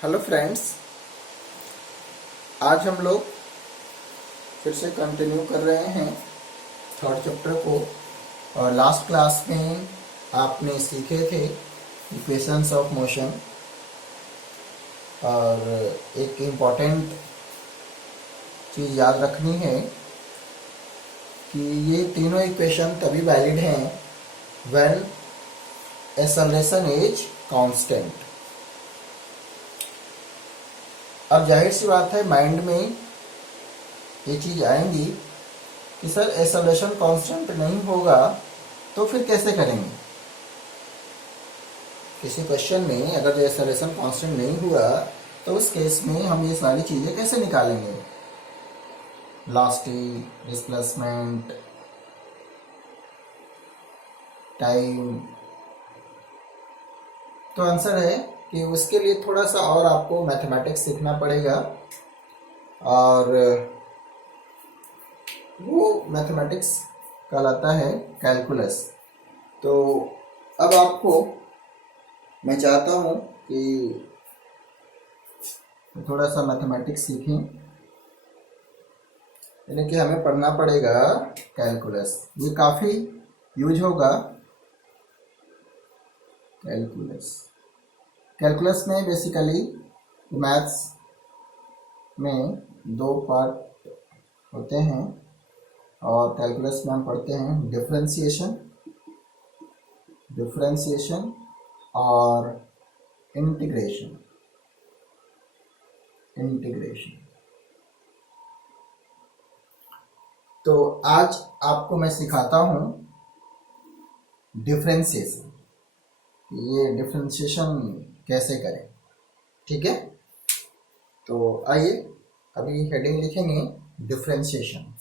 Hello friends, आज हम लोग फिर से कंटिन्यू कर रहे हैं थर्ड चैप्टर को। और लास्ट क्लास में आपने सीखे थे इक्वेशंस ऑफ मोशन। और एक इम्पॉर्टेंट चीज़ याद रखनी है कि ये तीनों इक्वेशन तभी वैलिड हैं व्हेन एक्सेलरेशन इज कांस्टेंट। अब जाहिर सी बात है, माइंड में ये चीज़ आएंगी कि सर एक्सेलरेशन कांस्टेंट नहीं होगा तो फिर कैसे करेंगे। किसी क्वेश्चन में अगर एक्सेलरेशन कांस्टेंट नहीं हुआ तो उस केस में हम ये सारी चीज़ें कैसे निकालेंगे, वेलोसिटी, डिस्प्लेसमेंट, टाइम। तो आंसर है कि उसके लिए थोड़ा सा और आपको मैथमेटिक्स सीखना पड़ेगा। और वो मैथमेटिक्स कहलाता है कैलकुलस। तो अब आपको मैं चाहता हूँ कि थोड़ा सा मैथमेटिक्स सीखें, यानी कि हमें पढ़ना पड़ेगा कैलकुलस। ये काफ़ी यूज होगा कैलकुलस में। बेसिकली मैथ्स में दो पार्ट होते हैं और कैलकुलस में हम पढ़ते हैं डिफरेंशिएशन और इंटीग्रेशन। तो आज आपको मैं सिखाता हूँ डिफरेंशिएशन, ये डिफरेंशिएशन कैसे करें। ठीक है, तो आइए अभी हेडिंग लिखेंगे डिफरेंशिएशन।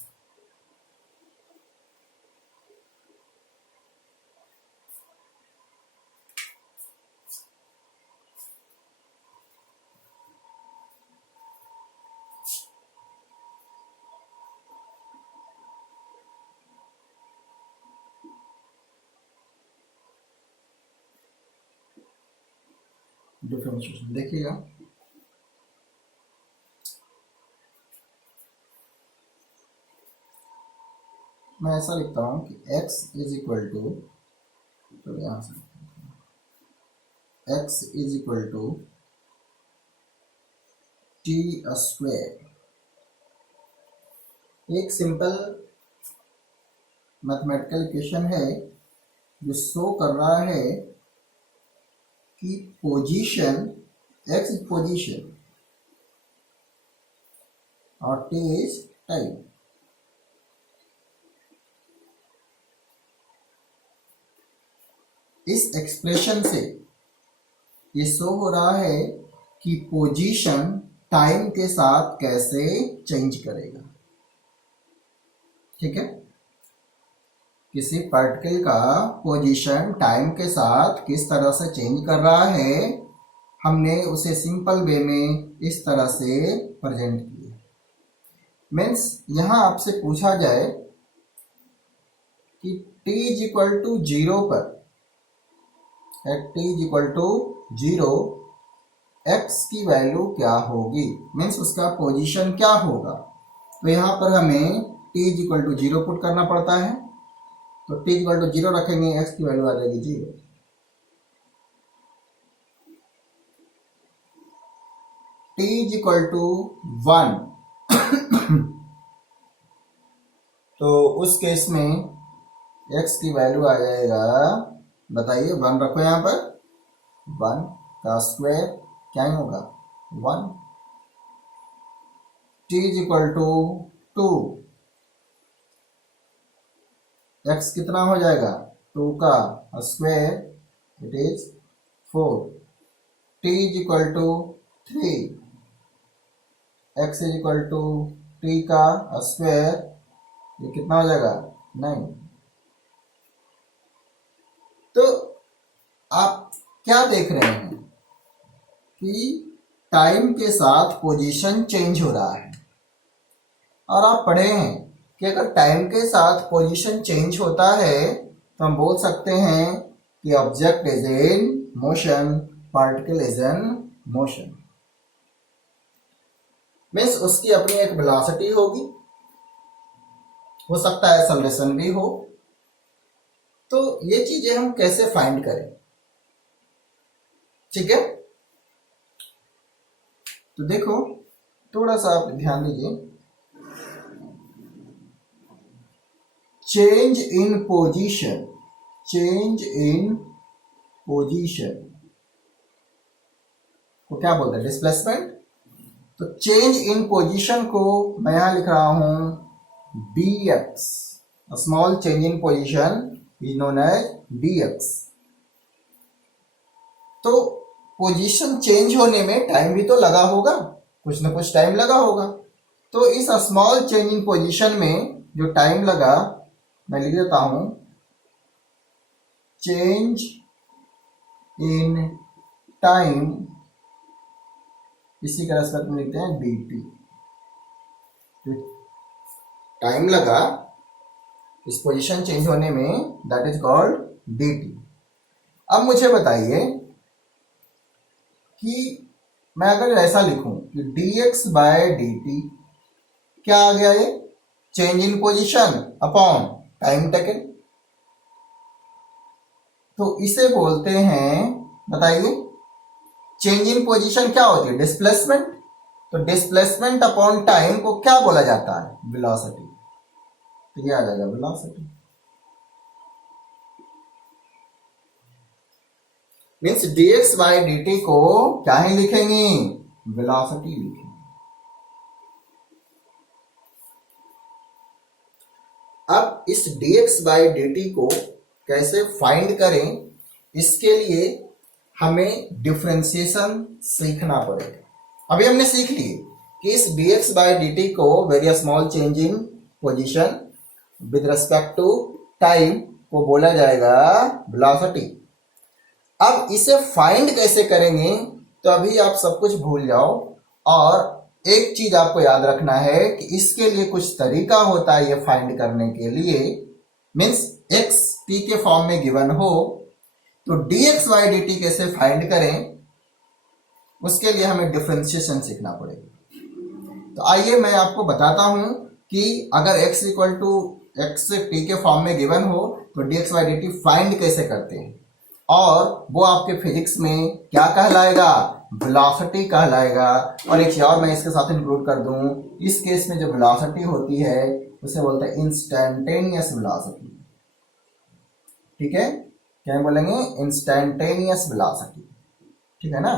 डिफरेंशिएशन देखिएगा, मैं ऐसा लिखता हूँ कि x इज इक्वल टू, तो यहाँ से x is equal to t square. एक सिंपल मैथमेटिकल इक्वेशन है जो शो कर रहा है कि पोजीशन, x इज पोजीशन और t इज टाइम। इस एक्सप्रेशन से ये शो हो रहा है कि पोजीशन टाइम के साथ कैसे चेंज करेगा। ठीक है, किसी पार्टिकल का पोजीशन टाइम के साथ किस तरह से चेंज कर रहा है, हमने उसे सिंपल वे में इस तरह से प्रेजेंट किया। मीन्स यहाँ आपसे पूछा जाए कि t इज इक्वल टू 0 पर, at t is equal to 0 x की वैल्यू क्या होगी, मीन्स उसका पोजीशन क्या होगा। तो यहाँ पर हमें t is equal to 0 put करना पड़ता है। तो t इक्वल टू 0 रखेंगे, x की वैल्यू आ जाएगी 0। t इज इक्वल टू 1 तो उस केस में x की वैल्यू आ जाएगा, बताइए, 1 रखो यहाँ पर, 1 का स्क्वायर क्या होगा 1। t is equal to 2, x कितना हो जाएगा 2 का square, it is 4। t is equal to 3, x is equal to t का स्क्वायर, ये कितना हो जाएगा 9। तो आप क्या देख रहे हैं कि टाइम के साथ पोजीशन चेंज हो रहा है। और आप पढ़े हैं कि अगर टाइम के साथ पोजीशन चेंज होता है तो हम बोल सकते हैं कि object is in motion, particle is in motion. Means उसकी अपनी एक वेलोसिटी होगी, हो सकता है एक्सेलरेशन भी हो। तो ये चीजें हम कैसे फाइंड करें, ठीक है। तो देखो थोड़ा सा आप ध्यान दीजिए, change in position, change in position को क्या बोलते हैं, डिस्प्लेसमेंट। तो चेंज इन पोजीशन को मैं यहां लिख रहा हूं dx, small change in position is known as dx। तो पोजीशन चेंज होने में टाइम भी तो लगा होगा, कुछ ना कुछ टाइम लगा होगा। तो इस स्मॉल चेंज इन पोजीशन में जो टाइम लगा मैं लिख देता हूं चेंज इन टाइम, इसी का रेस्पेक्ट में लिखते हैं dt। टाइम लगा इस पोजीशन चेंज होने में, दैट इज कॉल्ड dt। अब मुझे बताइए कि मैं अगर ऐसा लिखूं कि dx बाय dt क्या आ गया, ये change in position upon time taken. तो इसे बोलते हैं, बताइए चेंज इन पोजीशन क्या होती है, डिस्प्लेसमेंट। तो डिस्प्लेसमेंट अपॉन टाइम को क्या बोला जाता है, वेलोसिटी। तो ये आ जाएगा velocity. Means dx by dt को क्या ही लिखेंगे, वेलोसिटी लिखेंगे। अब इस dx बाय dt को कैसे फाइंड करें, इसके लिए हमें डिफरेंशिएशन सीखना पड़ेगा। अभी हमने सीख लिए कि इस dx बाय dt को very small change in position with respect to time को बोला जाएगा वेलोसिटी। अब इसे फाइंड कैसे करेंगे, तो अभी आप सब कुछ भूल जाओ, और एक चीज आपको याद रखना है कि इसके लिए कुछ तरीका होता है ये फाइंड करने के लिए। मीन्स x t के फॉर्म में गिवन हो तो dx by dt कैसे फाइंड करें, उसके लिए हमें डिफरेंशिएशन सीखना पड़ेगा। तो आइए मैं आपको बताता हूं कि अगर x equal to x t के फॉर्म में गिवन हो तो dx by dt फाइंड कैसे करते हैं, और वो आपके फिजिक्स में क्या कहलाएगा, वेलोसिटी कहलाएगा। और एक और मैं इसके साथ इंक्लूड कर दूं, इस केस में जो वेलोसिटी होती है उसे बोलते हैं इंस्टैंटेनियस वेलोसिटी, ठीक है। क्या बोलेंगे, इंस्टैंटेनियस वेलोसिटी, ठीक है ना,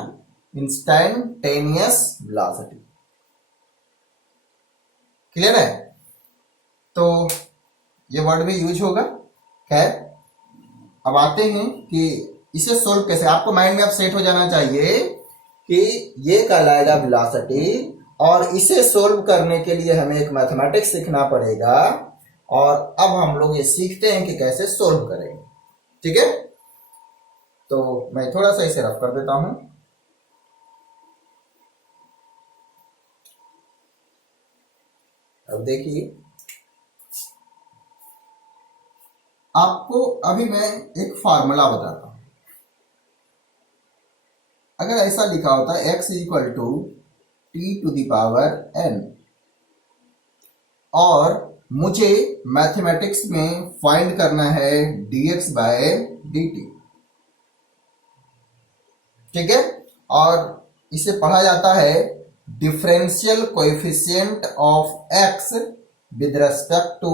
इंस्टैंटेनियस वेलोसिटी। क्लियर है। तो ये वर्ड भी यूज होगा। खैर अब आते हैं कि इसे सोल्व कैसे। आपको माइंड में अब सेट हो जाना चाहिए कि ये कहलाएगा वेलोसिटी, और इसे सोल्व करने के लिए हमें एक मैथमेटिक्स सीखना पड़ेगा। और अब हम लोग ये सीखते हैं कि कैसे सोल्व करेंगे, ठीक है। तो मैं थोड़ा सा इसे रफ कर देता हूं। अब देखिए, आपको अभी मैं एक फार्मूला बताता हूं। अगर ऐसा लिखा होता है x equal to t to the power n, और मुझे मैथमेटिक्स में फाइंड करना है dx बाय dt, ठीक है। और इसे पढ़ा जाता है differential coefficient of x with respect to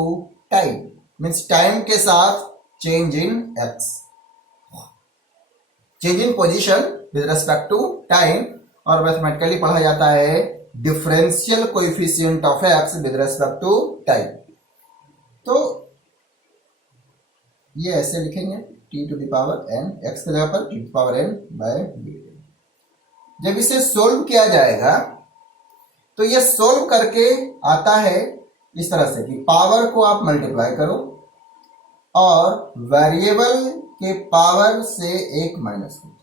time. Means time के साथ change in x, change in position with respect to time, और मैथमेटिकली पढ़ा जाता है differential coefficient of x with respect to time. तो ये ऐसे लिखेंगे t to the power n, x की जगह पर t to power n by dt। जब इसे सोल्व किया जाएगा तो ये सोल्व करके आता है इस तरह से कि पावर को आप मल्टीप्लाई करो और वेरिएबल के पावर से एक माइनस करो।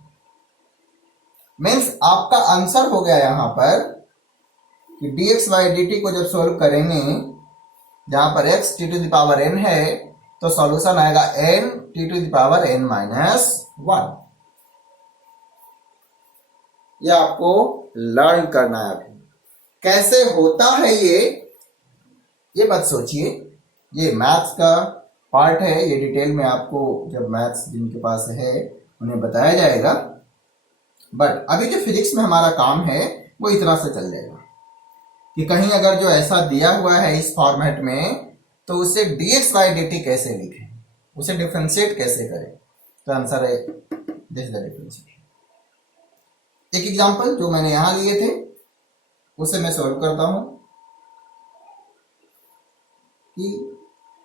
मीन्स आपका आंसर हो गया यहां पर कि dx बाई dt को जब सोल्व करेंगे, जहां पर x t to the power n है, तो सॉल्यूशन आएगा n t to the power n minus 1। यह आपको लर्न करना है अभी। कैसे होता है ये मत सोचिए, ये मैथ्स का पार्ट है, ये डिटेल में आपको जब मैथ्स जिनके पास है उन्हें बताया जाएगा। बट अभी जो फिजिक्स में हमारा काम है वो इतना से चल जाएगा कि कहीं अगर जो ऐसा दिया हुआ है इस फॉर्मेट में तो उसे dx by dt कैसे लिखें, उसे डिफरेंशिएट कैसे करें। तो आंसर है दिस द डिफरेंशिएट। एक एग्जांपल जो मैंने यहां लिए थे उसे मैं सॉल्व करता हूं कि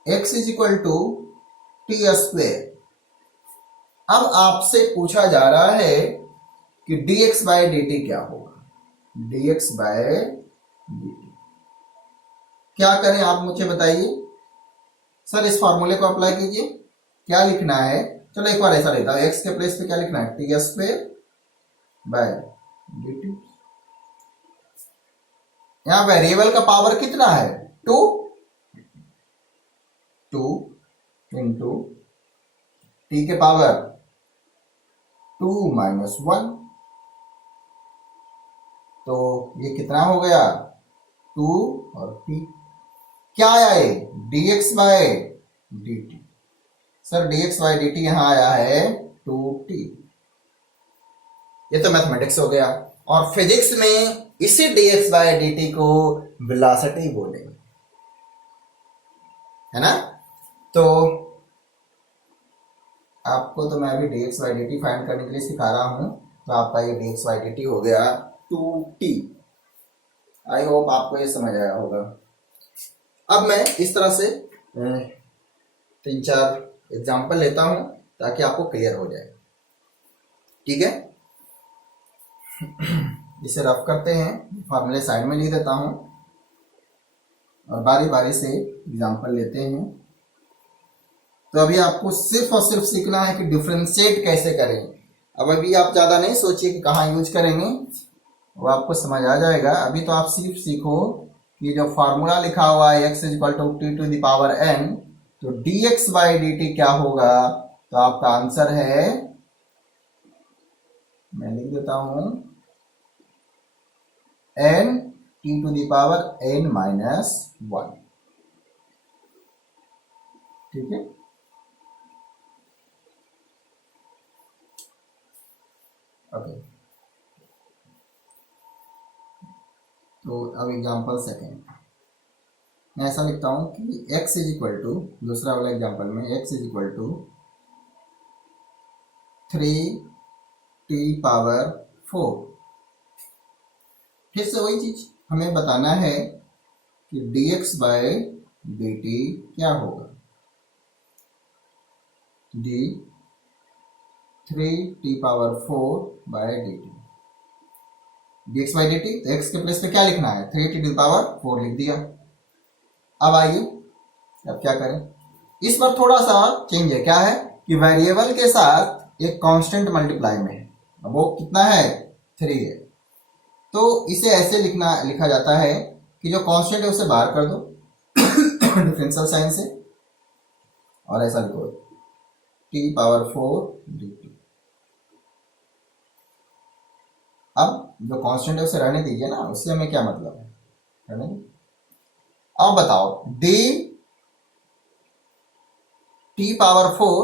x is equal to t square. अब आपसे पूछा जा रहा है कि dx by dt क्या होगा, dx by dt क्या करें आप मुझे बताइए। सर इस फॉर्मूले को अप्लाई कीजिए, क्या लिखना है, चलो एक बार ऐसा लेता हूं, x के प्लेस पे क्या लिखना है, टी स्क्वायर बाय dt। यहां वेरिएबल का पावर कितना है, 2 इंटू टी के पावर 2 माइनस 1, तो ये कितना हो गया 2 और t क्या आया है dx by dt। Sir dx by dt यहां आया है 2t। ये तो मैथमेटिक्स हो गया, और फिजिक्स में इसी dx बाय dt को वेलोसिटी बोलेंगे, है ना। तो आपको तो मैं अभी dx बाय dt फाइंड करने के लिए सिखा रहा हूं, तो आपका ये dx बाय dt हो गया 2t। आई होप आपको ये समझ आया होगा। अब मैं इस तरह से 3-4 एग्जांपल लेता हूं ताकि आपको क्लियर हो जाए, ठीक है। इसे रफ करते हैं, फॉर्मूले साइड में लिख देता हूं और बारी बारी से एग्जांपल लेते हैं। तो अभी आपको सिर्फ और सिर्फ सीखना है कि डिफरेंशिएट कैसे करें। अब अभी आप ज़्यादा नहीं सोचिए कि कहाँ यूज करेंगे, वो आपको समझ आ जाएगा। अभी तो आप सिर्फ सीखो कि जो फार्मूला लिखा हुआ है x equal to t to the power n, तो dx बाई dt क्या होगा, तो आपका आंसर है, मैं लिख देता हूं n t to the power n minus 1, ठीक है। ओके, तो अब एग्जांपल सेकेंड मैं ऐसा लिखता हूं कि x इज इक्वल टू, दूसरा वाला एग्जांपल में x is equal to 3t power 4। फिर से वही चीज हमें बताना है कि dx बाय dt क्या होगा, d 3t power 4 by dt। dx by dt, तो x के प्लेस पे क्या लिखना है, 3t टू पावर 4 लिख दिया। अब आइए अब क्या करें, इस पर थोड़ा सा चेंज है, क्या है कि वेरिएबल के साथ एक कांस्टेंट मल्टीप्लाई में है, वो कितना है 3 है। तो इसे ऐसे लिखा जाता है कि जो कांस्टेंट है उसे बाहर कर दो डिफरेंशियल साइन से, और ऐसा लिखो t पावर 4 dt। अब जो कांस्टेंट है उसे रहने दीजिए ना, उससे हमें क्या मतलब है, रहने दीजिए। अब बताओ d t पावर 4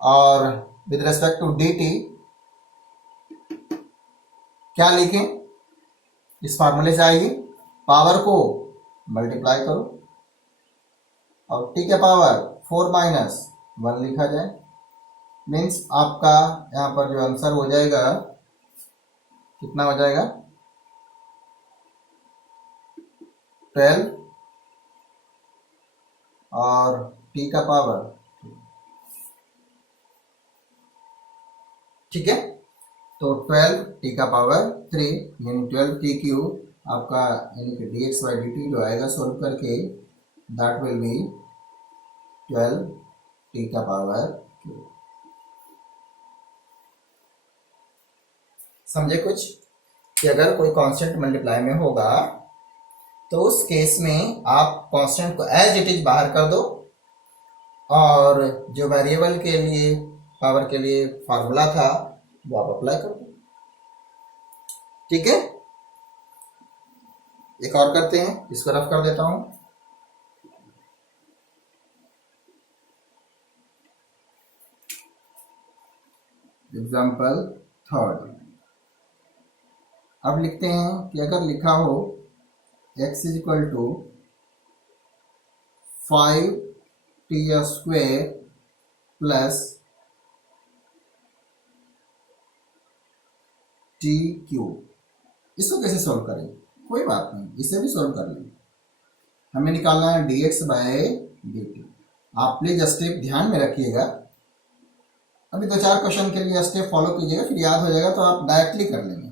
और विद रेस्पेक्ट टू dt क्या लिखें, इस फार्मूले से आएगी, पावर को मल्टीप्लाई करो और t के पावर 4 माइनस 1 लिखा जाए। मीन्स आपका यहां पर जो आंसर हो जाएगा कितना हो जाएगा 12 और t का पावर, ठीक है। तो 12 t का पावर 3 यानी 12 t क्यूब आपका, यानी कि dx बाई dt जो आएगा सोल्व करके, दैट विल बी 12 t का पावर क्यूब। समझे कुछ, कि अगर कोई कांस्टेंट मल्टीप्लाई में होगा तो उस केस में आप कांस्टेंट को एज इट इज बाहर कर दो, और जो वेरिएबल के लिए पावर के लिए फार्मूला था वो आप अप्लाई कर दो, ठीक है। एक और करते हैं, इसको रफ कर देता हूं। Example third. अब लिखते हैं कि अगर लिखा हो x is equal to 5t² plus t³, इसको कैसे सॉल्व करें? कोई बात नहीं, इसे भी सॉल्व कर लेंगे। हमें निकालना है dx/dt। आप प्लीज स्टेप ध्यान में रखिएगा, अभी 2-4 क्वेश्चन के लिए स्टेप फॉलो कीजिएगा, फिर याद हो जाएगा तो आप डायरेक्टली कर लेंगे।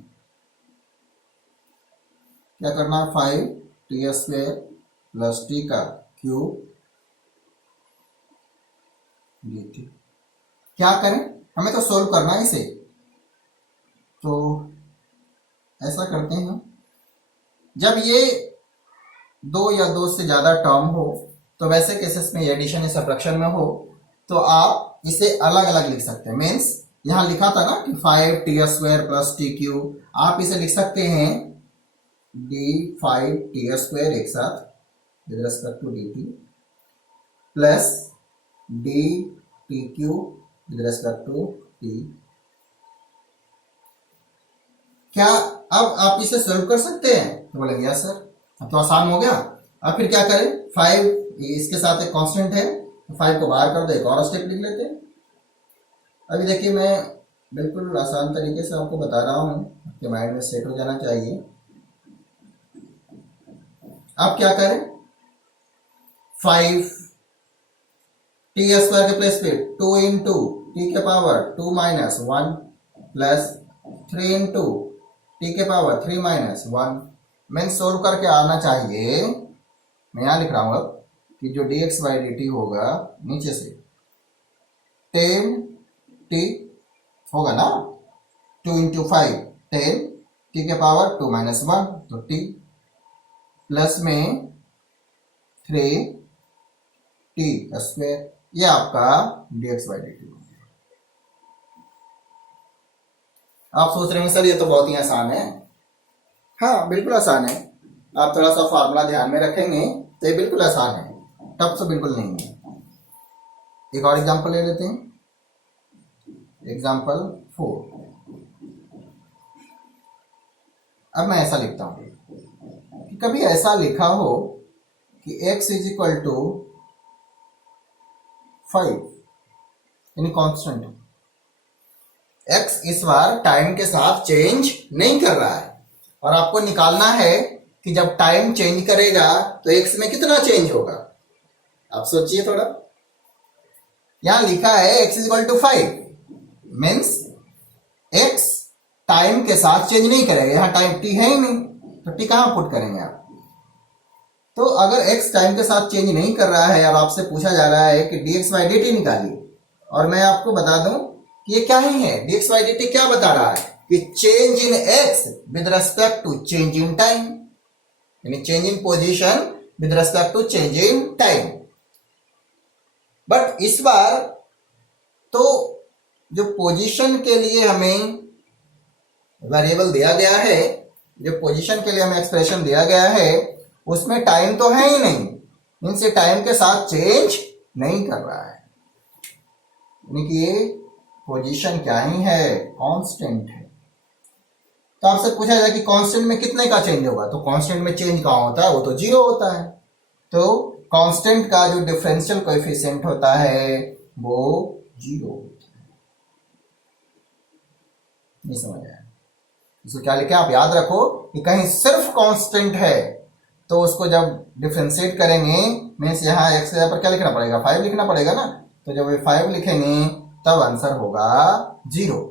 क्या करना है? 5t² plus t³ dt। क्या करें? हमें तो सोल्व करना है इसे, तो ऐसा करते हैं, जब ये 2 या 2 से ज्यादा टर्म हो, तो वैसे केसेस में एडिशन या सब्ट्रैक्शन में हो तो आप इसे अलग अलग लिख सकते हैं। मीन्स यहां लिखा था ना कि 5t² प्लस t³, आप इसे लिख सकते हैं d5t² एक साथ with respect to dt plus dt³ with respect to t। क्या अब आप इसे सॉल्व कर सकते हैं? तो बोलेंगे यस सर, अब तो आसान हो गया। अब फिर क्या करें? 5 इसके साथ एक कांस्टेंट है, 5 को बाहर कर दो, एक और स्टेप लिख लेते हैं। अभी देखिए, मैं बिल्कुल आसान तरीके से आपको बता रहा हूं, आपके माइंड में सेट हो जाना चाहिए। अब क्या करें? 5t² के प्लेस पे 2 इंटू t के power 2 minus 1 plus 3 into t के पावर 3 माइनस 1। मैं सोल्व करके आना चाहिए। मैं यहां लिख रहा हूं अब कि जो dx/dt होगा नीचे से 10t होगा ना, 2 इंटू 5 10 t के पावर 2 माइनस 1 तो t प्लस में 3t²। ये आपका dx/dt। आप सोच रहे हैं सर ये तो बहुत ही आसान है। हाँ बिल्कुल आसान है, आप थोड़ा सा फार्मूला ध्यान में रखेंगे तो ये बिल्कुल आसान है, टफ तो बिल्कुल नहीं है। एक और एग्जांपल ले लेते हैं, एग्जांपल 4। अब मैं ऐसा लिखता हूं कि कभी ऐसा लिखा हो कि x इज इक्वल टू 5, यानी कांस्टेंट। x इस बार टाइम के साथ चेंज नहीं कर रहा है, और आपको निकालना है कि जब टाइम चेंज करेगा तो x में कितना चेंज होगा। आप सोचिए थोड़ा, यहां लिखा है x is equal to 5, means x time के साथ चेंज नहीं करेगा। यहां टाइम t है ही नहीं, तो t कहां पुट करेंगे आप? तो अगर x टाइम के साथ चेंज नहीं कर रहा है, अब आपसे पूछा जा रहा है कि dx/dt निकालिए, और मैं आपको बता दूं कि ये क्या ही है, dx/dt क्या बता रहा है कि change in x with respect to change in time, यानी change in position with respect to change in time. But इस बार तो जो पोजीशन के लिए हमें वेरिएबल दिया गया है, जो पोजीशन के लिए हमें एक्सप्रेशन दिया गया है, उसमें टाइम तो है ही नहीं, इनसे टाइम के साथ चेंज नहीं कर रहा है, यानी कि ये पोजीशन क्या ही है, कांस्टेंट है। तो आपसे पूछा जाए कि कांस्टेंट में कितने का चेंज होगा, तो कांस्टेंट में चेंज कहां होता है? वो तो 0 होता है। तो कांस्टेंट का जो डिफरेंशियल कोएफिशिएंट होता है वो 0 होता है। नहीं समझ आया? इसको क्या लिखे आप याद रखो कि कहीं सिर्फ कांस्टेंट है तो उसको जब डिफरेंशिएट करेंगे, मीन्स यहाँ x पर क्या लिखना पड़ेगा? 5 लिखना पड़ेगा ना। तो जब ये 5 लिखेंगे तब आंसर होगा 0।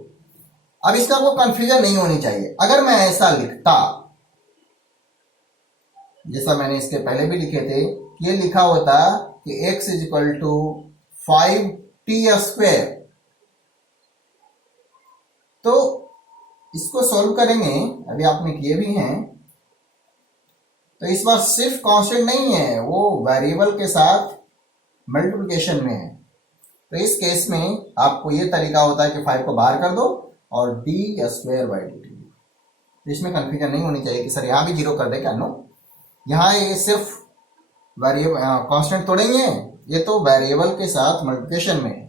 अब इसका आपको कंफ्यूजन नहीं होनी चाहिए। अगर मैं ऐसा लिखता, जैसा मैंने इसके पहले भी लिखे थे, ये लिखा होता कि x is equal to 5t², तो इसको सॉल्व करेंगे, अभी आपने किए भी हैं। तो इस बार सिर्फ कांस्टेंट नहीं है, वो वेरिएबल के साथ मल्टीप्लिकेशन में है। तो इस केस में आपको ये तरीका होता है कि 5 को बाहर कर दो और d² dt। तो इसमें कंफ्यूजन नहीं होनी चाहिए कि सर यहां भी 0 कर दे क्या, नो। यहाँ ये सिर्फ वेरिएबल कांस्टेंट तोड़ेंगे, ये तो वेरिएबल के साथ मल्टीप्लिकेशन में है,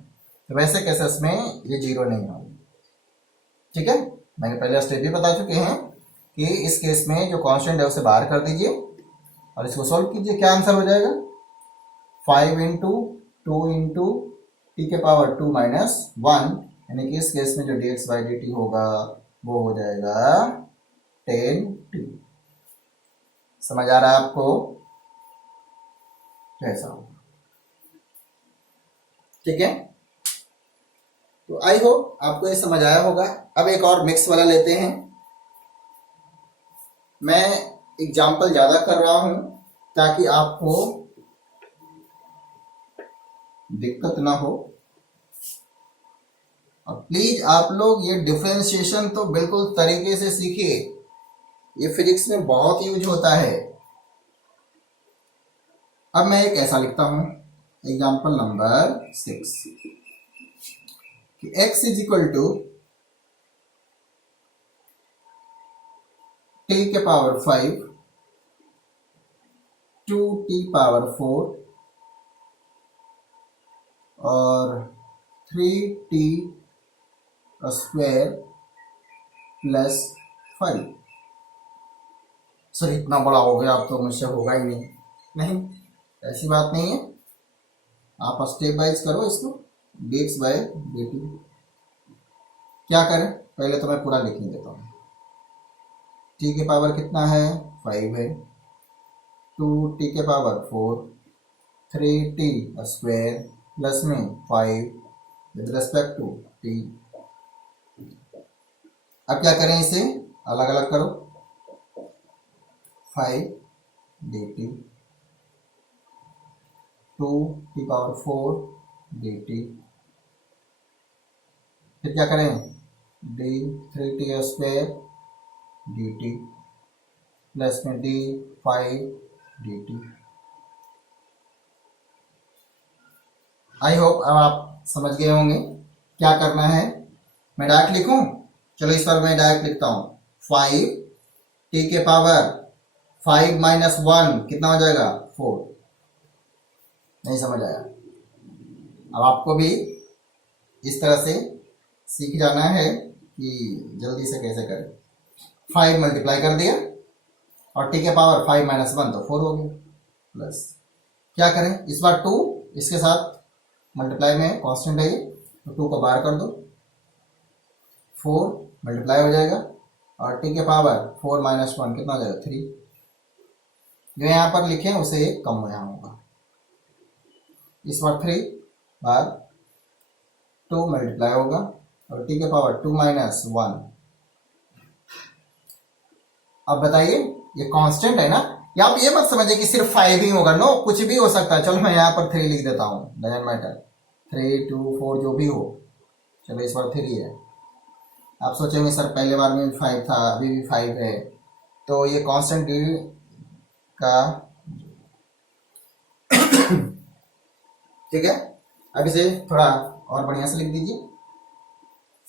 तो वैसे कैसे इसमें ये जीरो नहीं होगा। ठीक है, मैंने पहले स्टेप भी बता चुके हैं कि इस केस में जो कांस्टेंट है उसे बाहर कर दीजिए और इसको सॉल्व कीजिए। क्या आंसर हो जाएगा? 5 इंटू 2 इंटू टी के पावर 2 माइनस 1, यानी कि इस केस में जो dx बाई dt होगा वो हो जाएगा 10t। समझ आ रहा है आपको? कैसा होगा? ठीक है, तो आई होप आपको ये समझ आया होगा। अब एक और मिक्स वाला लेते हैं। मैं एग्जाम्पल ज्यादा कर रहा हूं ताकि आपको दिक्कत ना हो। और प्लीज आप लोग ये डिफरेंशिएशन तो बिल्कुल तरीके से सीखिए, ये फिजिक्स में बहुत यूज होता है। अब मैं एक ऐसा लिखता हूं, एग्जाम्पल नंबर 6 कि x is equal to t के पावर 5 2t पावर 4 और 3t स्क्वायर प्लस 5। सर इतना बड़ा हो गया, अब तो मुझसे होगा ही नहीं। नहीं, ऐसी बात नहीं है, आप स्टेप वाइज करो इसको। dx बाय dt क्या करें, पहले तो मैं पूरा लिख ही देता हूँ। t के पावर कितना है? 5 है, 2t के पावर 4, 3t स्क्वायर प्लस में 5 विद रिस्पेक्ट टू t। अब क्या करें, इसे अलग अलग करो। 5 dt 2t पावर 4 dt, फिर क्या करें, d 3t square dt plus में d 5 dt। आई होप अब आप समझ गए होंगे क्या करना है। मैं डायरेक्ट लिखूं? चलो इस पर मैं डायरेक्ट लिखता हूं। 5 t के पावर 5 माइनस 1 कितना हो जाएगा? 4। नहीं समझ आया? अब आपको भी इस तरह से सीख जाना है कि जल्दी से कैसे करें। 5 मल्टीप्लाई कर दिया और t के पावर 5 माइनस 1 तो 4 हो गया, प्लस क्या करें, इस बार 2 इसके साथ मल्टीप्लाई में कांस्टेंट है ये, तो 2 को बाहर कर दो, 4 मल्टीप्लाई हो जाएगा और t के पावर 4 माइनस 1 कितना हो जाएगा? 3। जो यहाँ पर लिखे उसे एक कम यहाँ होगा, इस बार 3 बार 2 मल्टीप्लाई होगा और t के पावर 2 माइनस 1। अब बताइए, ये कांस्टेंट है ना, या आप ये मत समझिए कि सिर्फ 5 ही होगा। नो, कुछ भी हो सकता है। चलो मैं यहाँ पर 3 लिख देता हूँ, डजंट मैटर, 3 2 4 जो भी हो। चलो इस बार 3 है। आप सोचेंगे सर पहले बार में 5 था, अभी भी 5 है, तो ये कांस्टेंट का ठीक है। अब इसे थोड़ा और बढ़िया से लिख दीजिए।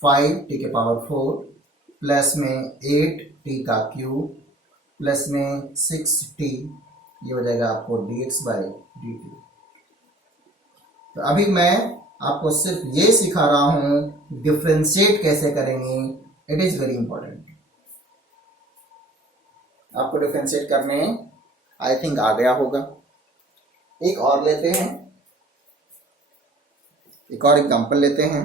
5 t के पावर 4 प्लस में 8 t का क्यूब प्लस में 6t, ये हो जाएगा आपको dx बाई dt। तो अभी मैं आपको सिर्फ ये सिखा रहा हूं डिफरेंशिएट कैसे करेंगे। It is very important. आपको डिफरेंशिएट करने आई थिंक आ गया होगा। एक और लेते हैं, एक और एग्जांपल लेते हैं।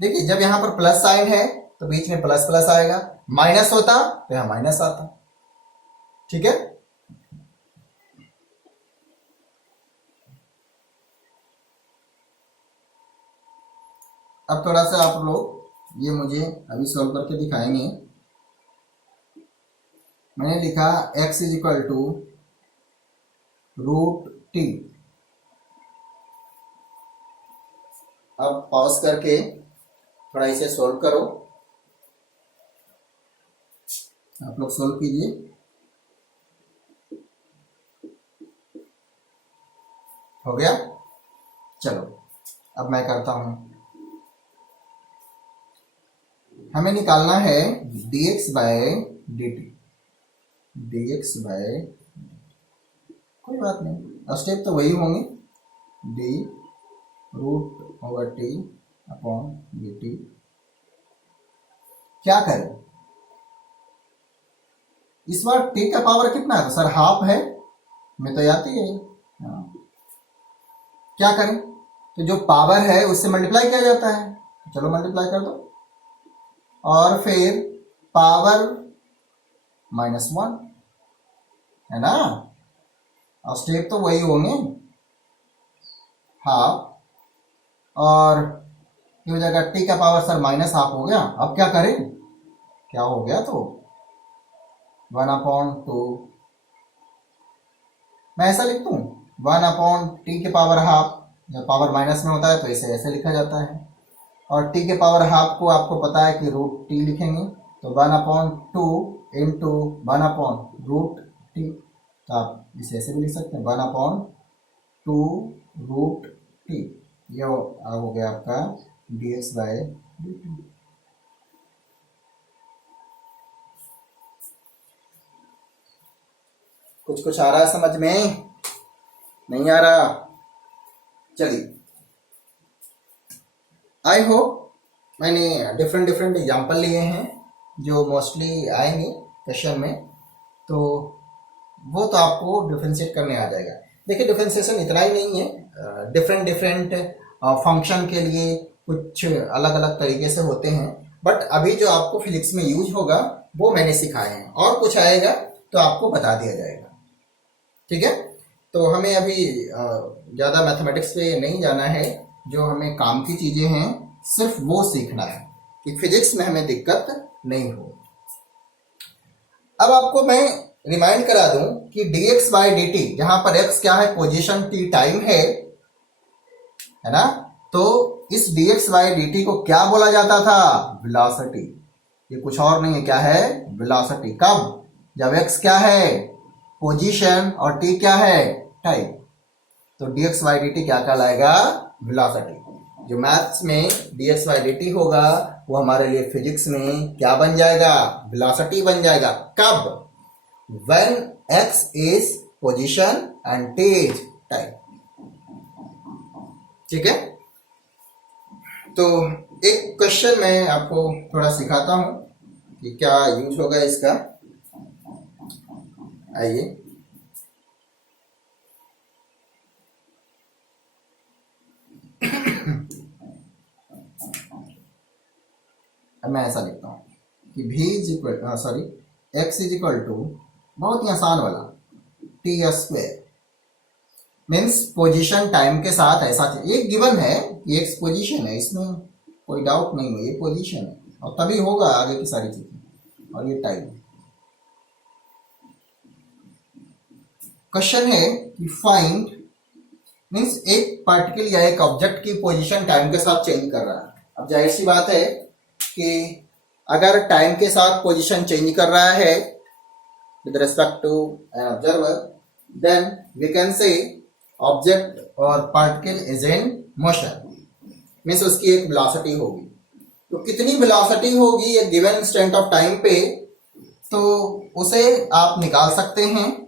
देखिए, जब यहां पर प्लस साइन है तो बीच में प्लस प्लस आएगा, माइनस होता तो यहां माइनस आता। ठीक है, अब थोड़ा सा आप लोग ये मुझे अभी सॉल्व करके दिखाएंगे। मैंने लिखा x is equal to √t। अब पॉज करके थोड़ा इसे सॉल्व करो, आप लोग सॉल्व कीजिए। हो गया? चलो अब मैं करता हूं। हमें निकालना है dx by dt, dx by, कोई बात नहीं, स्टेप तो वही होंगे, d root over t upon dt। क्या करें इस बार, t का पावर कितना है? तो सर हाफ है, मैं तो आती है। हाँ। क्या करें, तो जो पावर है उससे मल्टीप्लाई किया जाता है, चलो मल्टीप्लाई कर दो, और फिर पावर -1 है ना, और स्टेप तो वही होंगे, हाफ, और ये हो जाएगा टी का पावर सर -हाफ हो गया। अब क्या करें, क्या हो गया, तो 1/2, मैं ऐसा लिख दूं 1/t के पावर हाफ, जब पावर माइनस में होता है तो इसे ऐसे लिखा जाता है, और t के पावर हाफ को आपको पता है कि √t लिखेंगे, तो 1/2 इंटू 1/√t, तो आप इसे ऐसे भी लिख सकते हैं 1/2√t। ये हो गया आपका dx बाय dt। कुछ आ रहा है समझ में, नहीं आ रहा? चलिए, आई होप मैंने डिफरेंट एग्जांपल लिए हैं जो मोस्टली आएंगे क्वेश्चन में, तो वो तो आपको डिफरेंशिएट करने आ जाएगा। देखिए डिफरेंशिएशन इतना ही नहीं है, डिफरेंट फंक्शन के लिए कुछ अलग अलग तरीके से होते हैं, बट अभी जो आपको फिजिक्स में यूज होगा वो मैंने सिखाए हैं, और कुछ आएगा तो आपको बता दिया जाएगा, ठीक है? तो हमें अभी ज़्यादा मैथमेटिक्स पे नहीं जाना है, जो हमें काम की चीज़ें हैं सिर्फ वो सीखना है कि फिजिक्स में हमें दिक्कत नहीं हो। अब आपको मैं रिमाइंड करा दूं कि dx बाय dt, जहां पर x क्या है, पोजीशन, t टाइम है ना, तो इस dx बाय dt को क्या बोला जाता था? वेलोसिटी। ये कुछ और नहीं है, क्या है? वेलोसिटी। कब? जब x क्या है? पोजीशन, और t क्या है? टाइम। तो dx बाय dt क्या कहलाएगा? वेलोसिटी। जो मैथ्स में dx बाय dt होगा वो हमारे लिए फिजिक्स में क्या बन जाएगा? वेलोसिटी बन जाएगा। कब? when x is position and t is time, ठीक है? तो एक क्वेश्चन मैं आपको थोड़ा सिखाता हूं कि क्या यूज होगा इसका। आइए, अब मैं ऐसा लिखता हूं कि x इज इक्वल टू, बहुत ही आसान वाला, t², मीन्स पोजीशन टाइम के साथ ऐसा एक गिवन है कि x पोजीशन है, इसमें कोई डाउट नहीं है, ये पोजीशन है, और तभी होगा आगे की सारी चीजें, और ये टाइम। क्वेश्चन है कि फाइंड, मीन्स एक पार्टिकल या एक ऑब्जेक्ट की पोजीशन टाइम के साथ चेंज कर रहा है। अब जाहिर सी बात है कि अगर टाइम के साथ पोजीशन चेंज कर रहा है with respect to an observer, then we can say object or particle is in motion, means उसकी एक वेलोसिटी होगी। तो कितनी वेलोसिटी होगी एक गिवन इंस्टेंट ऑफ टाइम पे, तो उसे आप निकाल सकते हैं।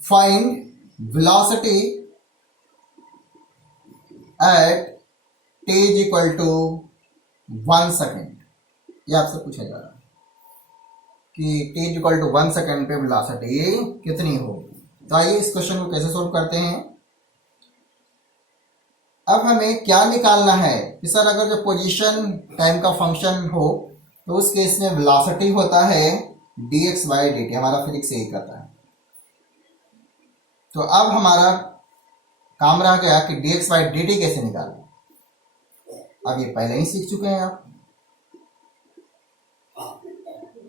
Find velocity at t is equal to 1 second, ये आपसे पूछा जा रहा है कि t is equal to 1 second पे वेलोसिटी कितनी होगी। तो आइए इस क्वेश्चन को कैसे सोल्व करते हैं। अब हमें क्या निकालना है कि सर अगर जो पोजीशन टाइम का फंक्शन हो तो उस केस में वेलोसिटी होता है dx बाय dt, हमारा फिजिक्स यही करता है। तो अब हमारा काम रह गया कि dx बाय dt कैसे निकालें। अब ये पहले ही सीख चुके हैं आप,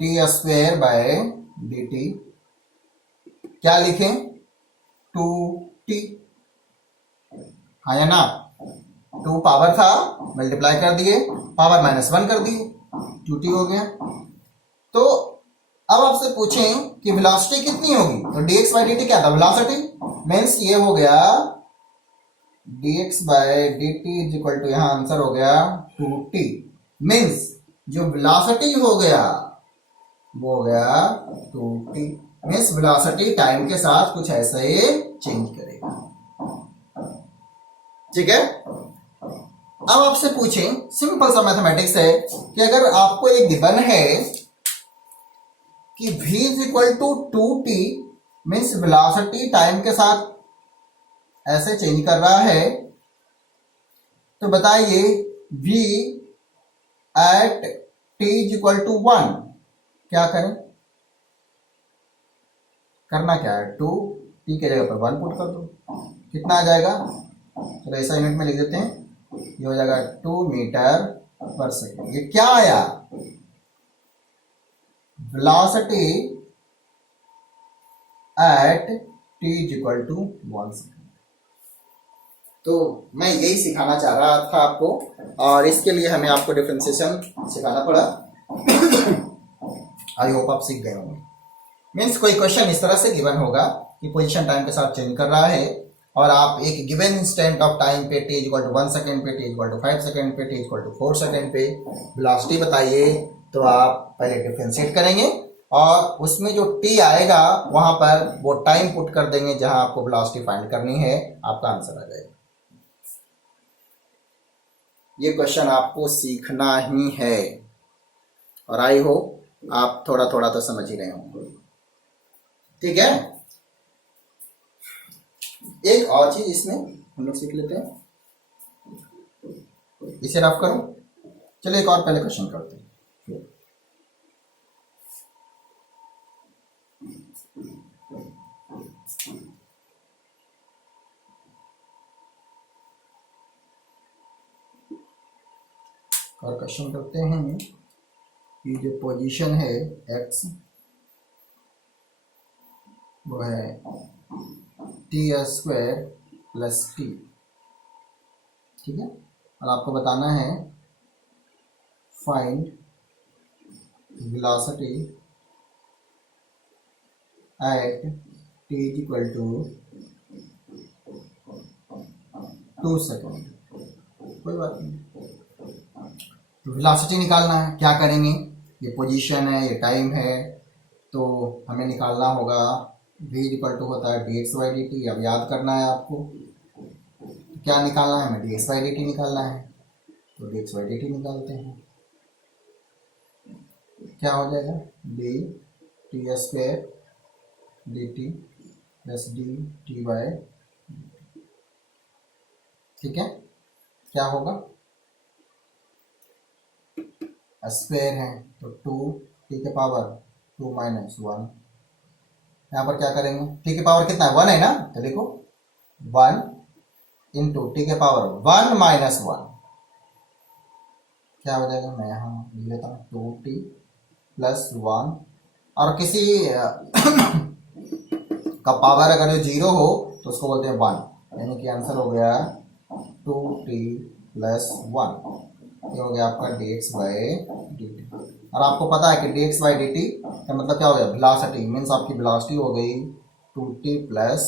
t² बाय dt क्या लिखें? 2t, हाँ या ना? 2 पावर था, मल्टीप्लाई कर दिए, पावर -1 कर दिए, 2t हो गया। तो अब आपसे पूछें कि वेलोसिटी कितनी होगी, तो dx बाय dt क्या था? वेलोसिटी, मीन्स ये हो गया dx by dt is equal to, यहाँ आंसर हो गया 2t, मीन्स जो वेलोसिटी हो गया वो हो गया 2t। मीन्स वेलोसिटी टाइम के साथ कुछ ऐसा ही चेंज करेगा। ठीक है। अब आपसे पूछें, सिंपल सा मैथमेटिक्स है कि अगर आपको एक गिवन है कि v is equal to 2t, means velocity time के साथ ऐसे चेंज कर रहा है, तो बताइए v at t is equal to 1 क्या करें? करना क्या है, 2 t के जगह पर 1 पुट कर दो, कितना आ जाएगा? चलो ऐसा यूनिट में लिख देते हैं, ये हो जाएगा 2 मीटर पर सेकेंड। ये क्या आया? Velocity at t is equal to 1 second. तो मैं यही सिखाना चाह रहा था आपको, और इसके लिए हमें आपको डिफरेंशिएशन सिखाना पड़ा। आई होप आप सीख गए होंगे। मीन्स कोई क्वेश्चन इस तरह से गिवन होगा कि पोजीशन टाइम के साथ चेंज कर रहा है, और आप एक गिवन इंस्टेंट ऑफ टाइम पे t इक्वल टू 1 सेकेंड पे, t इक्वल टू 5 सेकेंड पे, t इक्वल टू 4 सेकेंड पे वेलोसिटी बताइए। तो आप पहले डिफरेंशिएट करेंगे और उसमें जो t आएगा वहां पर वो टाइम पुट कर देंगे जहां आपको वेलोसिटी फाइंड करनी है, आपका आंसर आ जाएगा। ये क्वेश्चन आपको सीखना ही है, और आई होप आप थोड़ा थोड़ा तो समझ ही रहे होंगे। ठीक है। एक और चीज इसमें हम लोग सीख लेते हैं, इसे रफ करो। चलिए एक और पहले क्वेश्चन करते हैं। और क्वेश्चन करते हैं कि जो पोजीशन है x वो है t² प्लस t। ठीक है। और आपको बताना है find velocity at t is equal to 2 second. कोई बात नहीं, वेलोसिटी निकालना है। क्या करेंगे, ये पोजीशन है, ये टाइम है, तो हमें निकालना होगा v इक्वल टू होता है dx/dt। अब याद करना है आपको, क्या निकालना है, हमें dx/dt निकालना है, तो dx/dt निकालते हैं। क्या हो जाएगा, dt² dt प्लस dt/। ठीक है। क्या होगा, स्क्वायर है तो 2t के पावर 2 माइनस 1। यहाँ पर क्या करेंगे, t के पावर कितना है, 1 है ना, तो देखो 1 इंटू t के पावर 1 माइनस 1 क्या हो जाएगा, मैं यहाँ लिख लेता हूँ 2t प्लस 1। और किसी का पावर अगर जो 0 हो तो उसको बोलते हैं 1, यानी कि आंसर हो गया 2t प्लस 1। ये हो गया आपका dx/dt। और आपको पता है कि dx/dt का मतलब क्या हो गया, वेलोसिटी। मीन्स आपकी वेलोसिटी हो गई 2t प्लस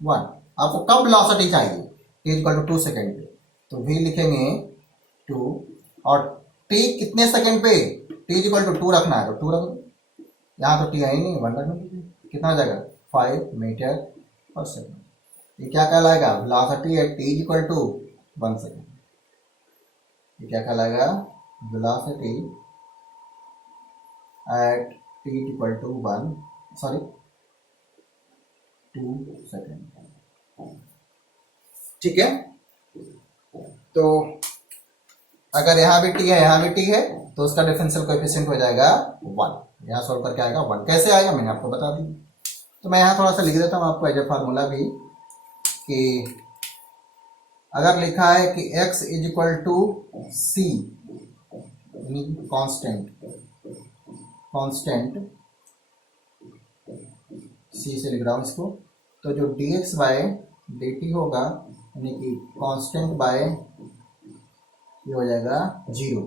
1। आपको कब वेलोसिटी चाहिए, t इक्वल टू 2 सेकेंड पे, तो v लिखेंगे 2, और t कितने सेकेंड पे, t इक्वल टू 2 रखना है तो 2 रख दो। यहाँ तो t है ही नहीं, 1 रखना, कितना हो जाएगा 5 मीटर पर सेकेंड। ये क्या कहलाएगा, velocity at t equal to 1 second. ये क्या कहलाएगा, velocity at t equal to 2 second. ठीक है। तो अगर यहाँ भी t है, यहाँ भी t है, तो उसका डिफरेंशियल कोएफिशिएंट हो जाएगा 1। यहाँ सॉल्व करके आएगा 1। कैसे आएगा मैंने आपको बता दी। तो मैं यहाँ थोड़ा सा लिख देता हूँ आपको एज ए फार्मूला भी, कि अगर लिखा है कि x is equal to c, constant c से लिख रहा हूँ इसको, तो जो dx/dt होगा यानी कि कांस्टेंट बाय ये हो जाएगा 0।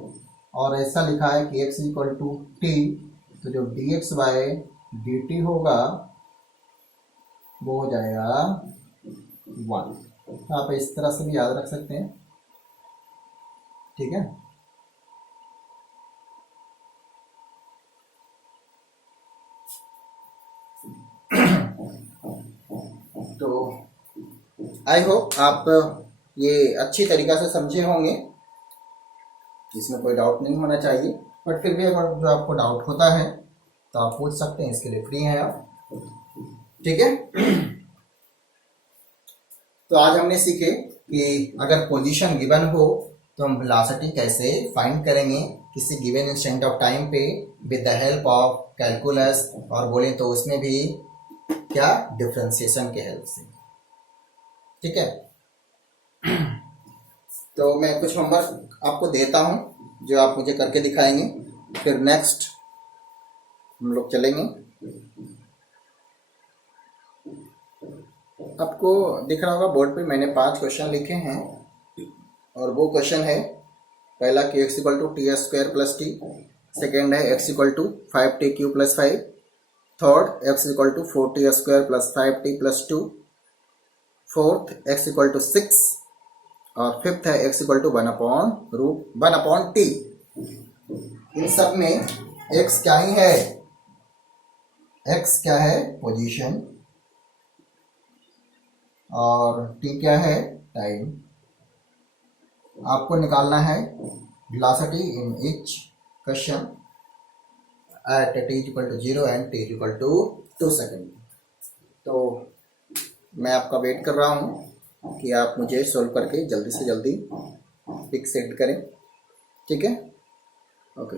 और ऐसा लिखा है कि x इक्वल टू t, तो जो dx/dt होगा वो हो जाएगा 1। तो आप इस तरह से भी याद रख सकते हैं। ठीक है। तो आई होप आप ये अच्छी तरीक़ा से समझे होंगे, इसमें कोई डाउट नहीं होना चाहिए। बट फिर भी अगर जो आपको डाउट होता है तो आप पूछ सकते हैं, इसके लिए फ्री हैं आप, ठीक है। तो आज हमने सीखे कि अगर पोजीशन गिवन हो तो हम वेलोसिटी कैसे फाइंड करेंगे किसी गिवन इंस्टेंट ऑफ टाइम पे with the help of calculus, और बोलें तो उसमें भी क्या, डिफरेंशिएशन के हेल्प से, ठीक है। तो मैं कुछ होमवर्क आपको देता हूं जो आप मुझे करके दिखाएंगे, फिर नेक्स्ट हम लोग चलेंगे। आपको दिख रहा होगा बोर्ड पे मैंने 5 क्वेश्चन लिखे हैं, और वो क्वेश्चन है, पहला कि x equal to t square plus t, second है x equal to 5t³ plus 5, third x equal to 4t square plus 5t plus 2, fourth x equal to 6, और फिफ्थ है x इक्वल टू 1/√1/t। इन सब में x क्या ही है, x क्या है, position, और t क्या है, टाइम। आपको निकालना है velocity in each question at t equal to 0 and t equal to 2 second. तो मैं आपका वेट कर रहा हूँ कि आप मुझे सोल्व करके जल्दी से जल्दी पिक सेंड करें, ठीक है, ओके।